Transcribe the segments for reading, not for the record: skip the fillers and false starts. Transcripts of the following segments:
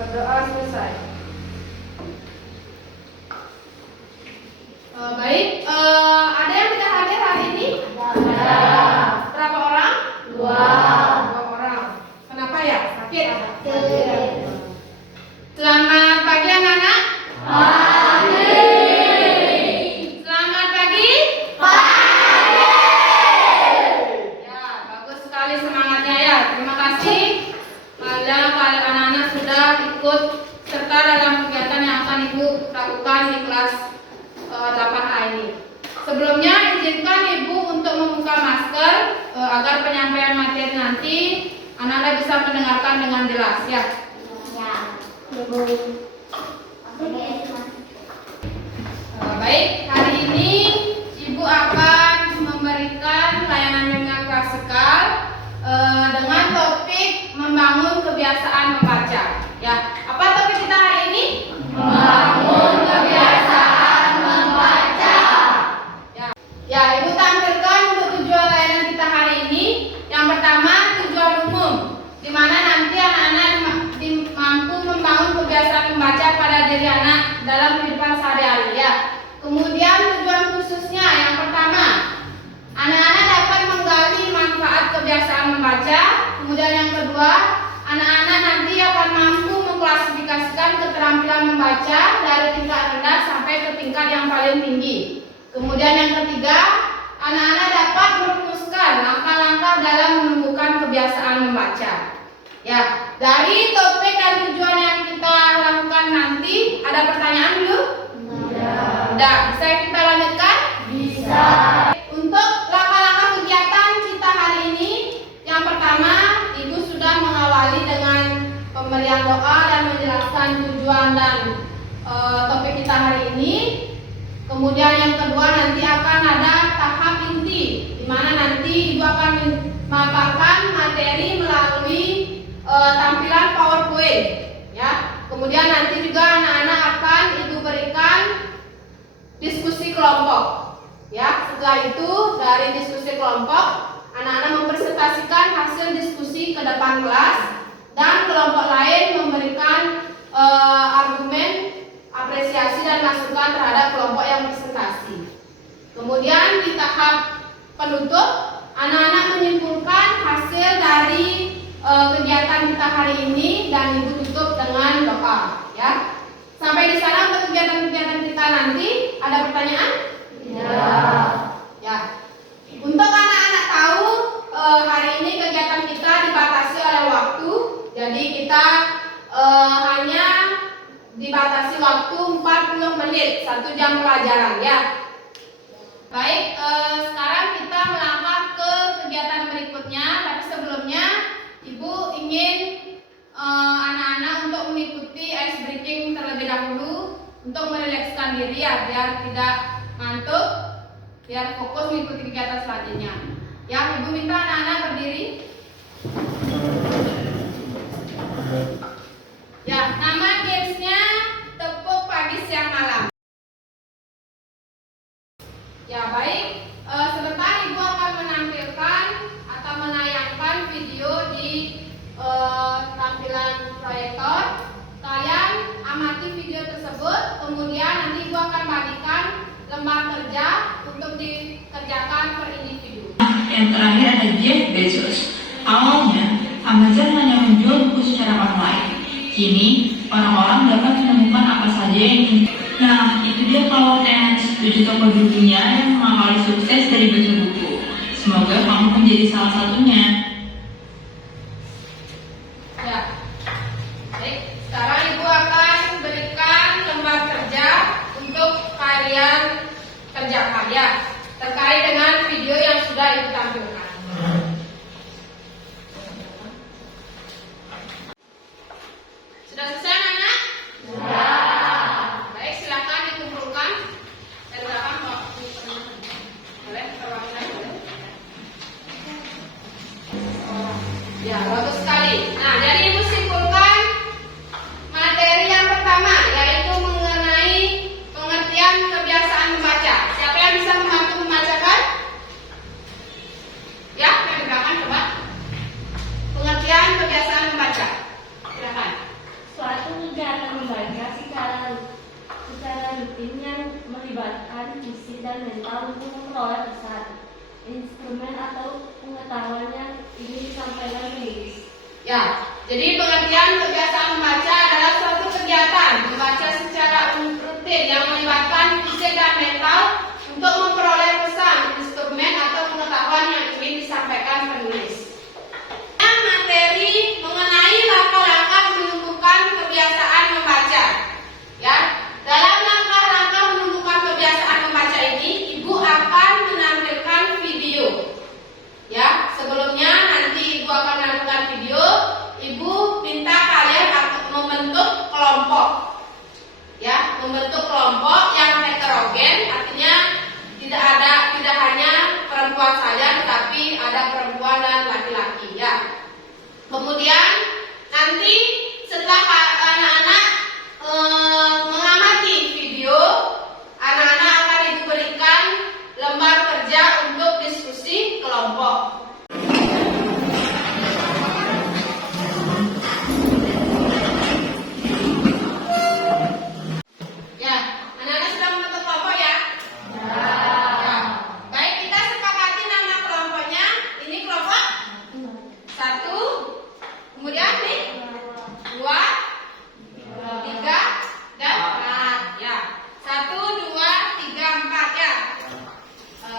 Berdoa selesai. Baik, ada yang tidak hadir hari ini? Ada. Berapa orang? 2. 2 orang. Kenapa ya? Sakit? Sakit. Selamat pagi anak-anak. Pagi. Selamat pagi. Pagi. Ya, bagus sekali semangatnya ya. Terima kasih pada anak-anak sudah ikut serta dalam kegiatan yang akan Ibu lakukan di kelas 8A ini. Sebelumnya izinkan Ibu untuk membuka masker agar penyampaian materi nanti anak-anak bisa mendengarkan dengan jelas ya. Ya. Baik, hari ini Ibu akan memberikan layanan dengan klasikal dengan topik membangun kebiasaan membaca. Ya, apa topik kita hari ini? Membangun kebiasaan membaca. Ya, Ibu tampilkan untuk tujuan layanan kita hari ini. Yang pertama, tujuan umum, di mana nanti anak-anak mampu membangun kebiasaan membaca pada diri anak dalam kehidupan sehari-hari ya. Kemudian tujuan khususnya, yang pertama, anak-anak dapat menggali manfaat kebiasaan membaca. Kemudian yang kedua, anak-anak nanti akan mampu mengklasifikasikan keterampilan membaca dari tingkat rendah sampai ke tingkat yang paling tinggi. Kemudian yang ketiga, anak-anak dapat merumuskan langkah-langkah dalam menumbuhkan kebiasaan membaca. Ya, dari topik dan tujuan yang kita lakukan nanti, ada pertanyaan dulu? Udah, bisa kita lanjutkan? Bisa. Untuk langkah-langkah kegiatan kita hari ini, yang pertama, Ibu sudah mengawali dengan pemberian doa dan menjelaskan tujuan dan topik kita hari ini. Kemudian yang kedua nanti akan ada tahap inti, di mana nanti Ibu akan memaparkan materi melalui tampilan PowerPoint, ya. Kemudian nanti juga anak-anak akan Ibu berikan diskusi kelompok, ya. Setelah itu dari diskusi kelompok, anak-anak mempresentasikan hasil diskusi ke depan kelas dan kelompok lain memberikan argumen, apresiasi dan masukan terhadap kelompok yang presentasi. Kemudian di tahap penutup, anak-anak menyimpulkan hasil dari kegiatan kita hari ini dan Ibu tutup dengan doa, ya. Sampai di sana untuk kegiatan-kegiatan kita nanti, ada pertanyaan? Ya. Ya. Untuk anak-anak tahu hari ini kegiatan kita dibatasi oleh waktu, jadi kita hanya dibatasi waktu 40 menit, 1 jam pelajaran ya. Baik, sekarang kita melangkah ke kegiatan berikutnya, tapi sebelumnya Ibu ingin anak-anak untuk mengikuti ice breaking terlebih dahulu untuk merilekskan diri ya, biar tidak ngantuk, biar fokus mengikuti kegiatan selanjutnya. Ya, Ibu minta anak-anak berdiri. Ya, nama gamesnya tepuk pagi siang malam. Ya baik, sebentar Ibu akan menampilkan atau menayangkan video di tampilan proyektor. Kalian amati video tersebut, kemudian nanti Ibu akan bagikan lembar kerja untuk dikerjakan per individu. Yang terakhir ada Jeff Bezos. Awalnya, Amazon hanya menjual buku secara online. Kini, orang-orang dapat menemukan apa saja yang ingin. Nah, itu dia Cloud Ants, 7 toko di dunia yang mengawali sukses dari baca buku. Semoga kamu menjadi salah satunya. Ya, baik. Sekarang Ibu akan berikan lembar kerja untuk kalian kerjakan ya, terkait dengan video yang sudah Ibu tampilkan. Sudah selesai anak? Ya. Baik, silakan dikumpulkan. Dari belakang boleh, perwakilan boleh. Ya, bagus sekali. Nah, jadi Ibu simpulkan materi yang pertama, yaitu mengenai pengertian kebiasaan membaca. Siapa yang bisa membantu membacakan? kegiatan membaca secara rutin yang melibatkan fisik dan mental untuk memperoleh pesan, instrumen atau pengetahuan yang ingin disampaikan penulis. Ya, jadi pengertian kebiasaan membaca adalah suatu kegiatan membaca secara rutin yang melibatkan fisik dan mental untuk memperoleh pesan, instrumen atau pengetahuan yang ingin disampaikan penulis. Materi mengenai langkah-langkah menumbuhkan kebiasaan membaca. Ya, dalam langkah-langkah menumbuhkan kebiasaan membaca ini, Ibu akan menampilkan video. Ya, sebelumnya nanti Ibu akan menampilkan video. Ibu minta kalian membentuk kelompok. Ya, membentuk kelompok yang heterogen, artinya tidak hanya perempuan saja, tetapi ada perempuan dan laki-laki. Ya. Kemudian nanti setelah anak-anak mengamati video, anak-anak akan diberikan lembar kerja untuk diskusi kelompok. Ya, anak-anak sudah membentuk kelompok ya? Ya. Baik, kita sepakati nama kelompoknya. Ini kelompok 1. Kemudian nih 2, 3, dan 4 ya. 1, 2, 3, 4 ya.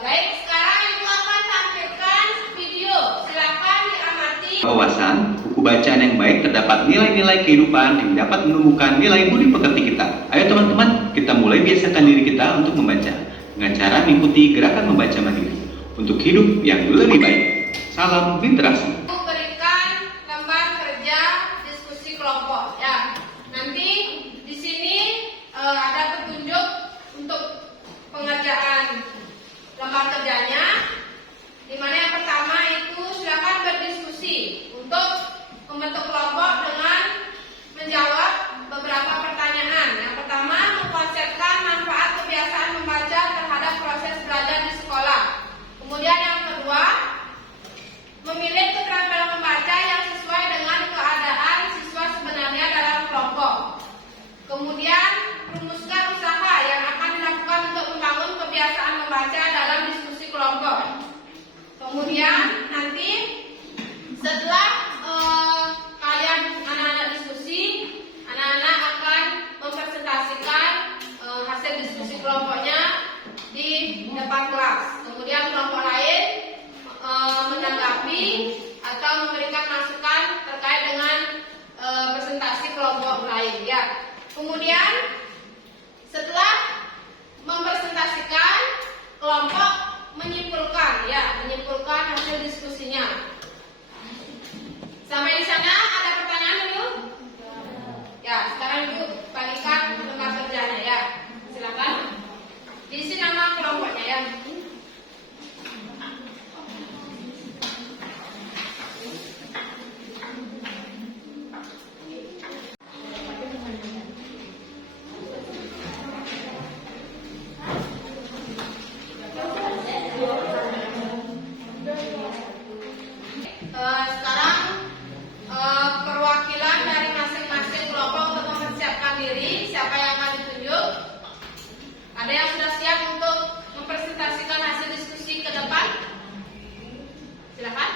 Baik, sekarang Ibu akan tampilkan video. Silakan diamati. Wawasan, buku bacaan yang baik terdapat nilai-nilai kehidupan yang dapat menumbuhkan nilai budi pekerti kita. Ayo teman-teman, kita mulai biasakan diri kita untuk membaca dengan cara mengikuti gerakan membaca mandiri untuk hidup yang lebih baik. Salam literasi. Kelompok ya. Nanti di sini ada petunjuk untuk pengerjaan lembar kerjanya. Di mana yang pertama itu silakan berdiskusi untuk membentuk kelompok dengan menjawab beberapa pertanyaan. Yang pertama, mengkonsepkan manfaat kebiasaan membaca terhadap proses belajar di sekolah. Kemudian yang kedua, memilih keterampilan membaca yang sesuai dengan keadaan siswa sebenarnya dalam kelompok. Kemudian, rumuskan usaha yang akan dilakukan untuk membangun kebiasaan membaca dalam diskusi kelompok. Kemudian, nanti setelah kalian anak-anak diskusi, anak-anak akan mempresentasikan hasil diskusi kelompoknya di depan kelas. Kemudian kelompok lain menanggapi atau memberikan masukan terkait dengan presentasi kelompok lain ya. Kemudian setelah mempresentasikan, kelompok menyimpulkan hasil diskusinya. Sampai di sana ada pertanyaan dulu? Ya, sekarang Ibu bagikan lembar kerjanya ya. Silakan. Diisi nama kelompoknya ya. Sekarang perwakilan dari masing-masing kelompok untuk mempersiapkan diri. Siapa yang akan ditunjuk? Ada yang sudah siap untuk mempresentasikan hasil diskusi ke depan? Silakan.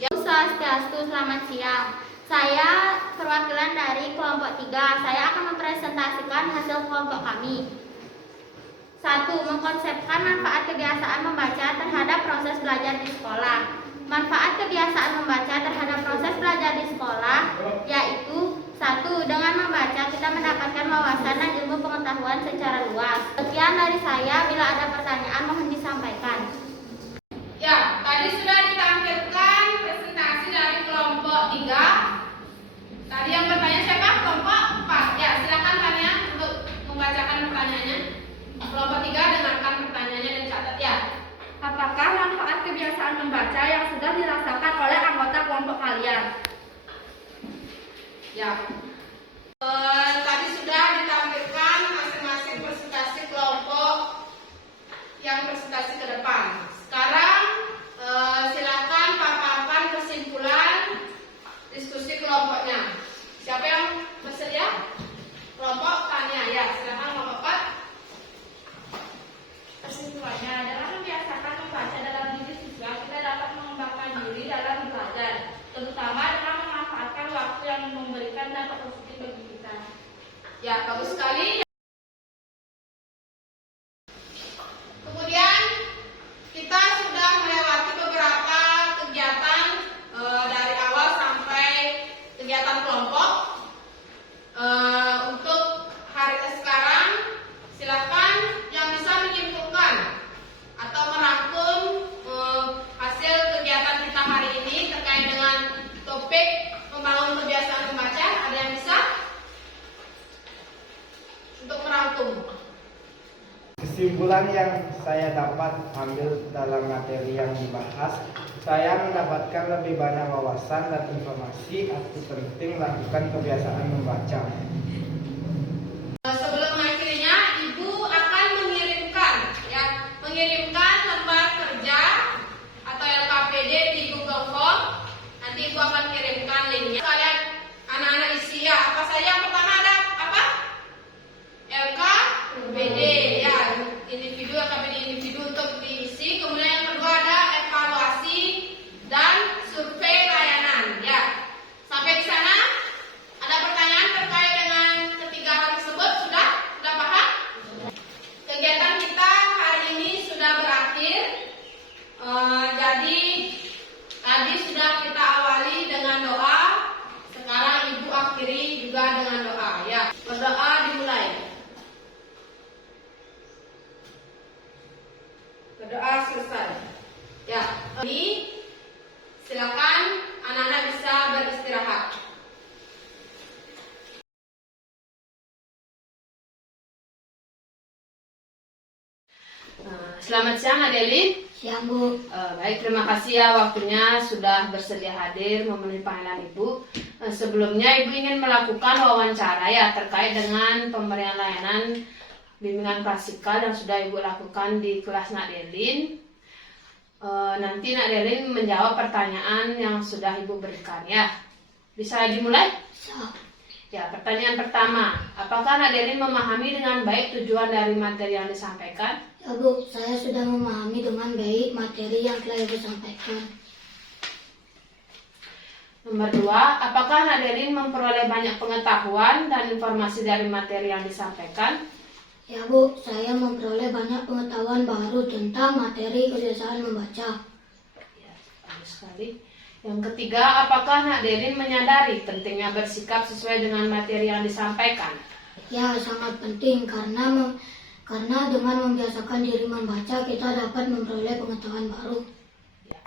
Swastiastu, selamat siang. Saya perwakilan dari kelompok 3. Saya akan mempresentasikan hasil kelompok kami. 1. Mengkonsepkan manfaat kebiasaan membaca terhadap proses belajar di sekolah. Manfaat kebiasaan membaca terhadap proses belajar di sekolah yaitu 1. Dengan membaca kita mendapatkan wawasan dan ilmu pengetahuan secara luas. Sekian dari saya, bila ada pertanyaan mohon disampaikan. Ya, tadi sudah ditampilkan presentasi dari kelompok 3. Tadi yang bertanya siapa? Kelompok 4. Ya, silakan kalian untuk membacakan pertanyaannya. Kelompok 3 dengarkan pertanyaannya dan catat ya. Apakah manfaat kebiasaan membaca yang sudah dirasakan oleh anggota kelompok kalian? Ya. Tadi sudah ditampilkan masing-masing presentasi kelompok Ya, bagus sekali. Kemudian kita sudah melewati beberapa kegiatan dari awal sampai kegiatan kelompok. Untuk hari sekarang, silakan yang bisa menyimpulkan atau merangkum hasil kegiatan kita hari ini terkait dengan topik membangun kebiasaan membaca. Ada yang bisa untuk merangkum? Kesimpulan yang saya dapat ambil dalam materi yang dibahas, saya mendapatkan lebih banyak wawasan dan informasi arti penting melakukan kebiasaan membaca. Sebelum mengakhirinya, Ibu akan mengirimkan lembar kerja atau LKPD di Google Form. Nanti Ibu akan kirimkan linknya. Kalian anak-anak isi ya. Apa saja? Yang pertama ada apa? LKPD ya, individu LKPD individu untuk diisi. Kemudian yang kedua ada evaluasi dan survei layanan ya. Sampai di sana ada pertanyaan terkait dengan ketiga hal tersebut? Sudah paham? Kegiatan kita hari ini sudah berakhir. Jadi tadi sudah kita awali dengan doa. Sekarang Ibu akhiri juga dengan doa ya. Berdoa dimulai. Berdoa selesai. Ya, ini silakan anak-anak bisa beristirahat. Selamat siang Adelin. Siang Bu. Baik, terima kasih ya waktunya sudah bersedia hadir memenuhi panggilan Ibu. Sebelumnya Ibu ingin melakukan wawancara ya terkait dengan pemberian layanan bimbingan klasikal yang sudah Ibu lakukan di kelas Nadelin. Nanti Nadelin menjawab pertanyaan yang sudah Ibu berikan ya. Bisa dimulai? Siap. Ya, pertanyaan pertama, apakah Nadelin memahami dengan baik tujuan dari materi yang disampaikan? Ya Bu, saya sudah memahami dengan baik materi yang telah Ibu sampaikan. Nomor 2, apakah Nadelin memperoleh banyak pengetahuan dan informasi dari materi yang disampaikan? Ya Bu, saya memperoleh banyak pengetahuan baru tentang materi kebiasaan membaca. Ya, bagus sekali. Yang ketiga, apakah Nadelin menyadari pentingnya bersikap sesuai dengan materi yang disampaikan? Ya, sangat penting karena dengan membiasakan diri membaca kita dapat memperoleh pengetahuan baru. Ya.